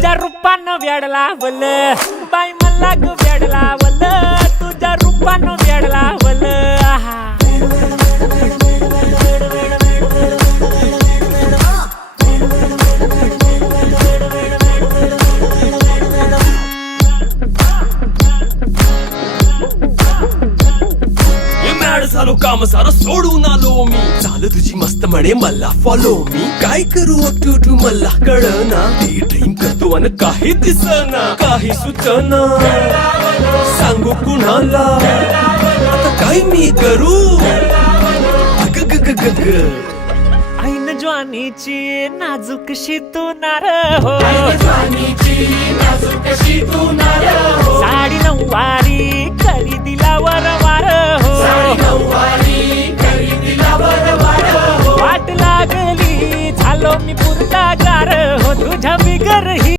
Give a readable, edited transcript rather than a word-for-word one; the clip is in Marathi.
तुझ्या रूपानं वेड लावलं बाई मला ग वेड लावलं तुझ्या रूपानं वेड लावलं झालो काम सारं सोडून आलो मी चाल तुझी मस्त म्हणे मला फॉलो मी काय करू अटू मला कळना ते ड्रीम करतो आणि काही दिसना काही सुचना सांगू कुणाला आता काय मी करू ऐन ज्वानीची नाजूकशी तू नार हो साडी नऊवारी करी दिला वरवार हो वाट लागली झालो मी पुरता गार हो तुझ्या बिगर ही